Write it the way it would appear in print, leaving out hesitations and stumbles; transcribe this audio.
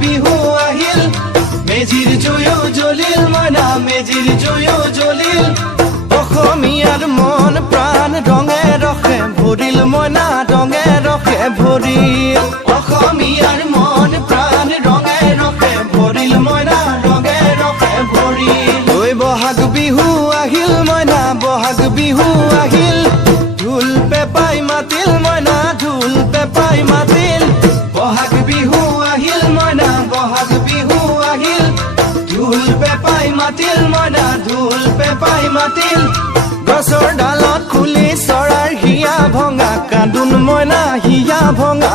বিহু আহিল মেজিৰ জুয়ো জ্বলিল মইনা মেজিৰ জুয়ো জ্বলিল অসমীয়াৰ মন প্ৰাণ ৰঙে ৰসে ভৰিল মইনা ৰঙে ৰসে ভৰিল অসমীয়াৰ মন প্ৰাণ ৰঙে ৰসে ভৰিল মইনা ৰঙে ৰসে ভৰিল ঐ বহাগ বিহু আহিল মইনা বহাগ বিহু আহিল ঢোল পেপাই মাতিল মইনা ঢোল পেপাই মাতিল বহাগ বিহু আহিল মইনা বহাগ বিহু আহিল ঢোল পেপাই মাতিল মইনা ঢোল পেপাই মাতিল গছৰ ডালত খুলি চৰাৰ হিয়া ভঙা কান্দোন মইনা হিয়া ভঙা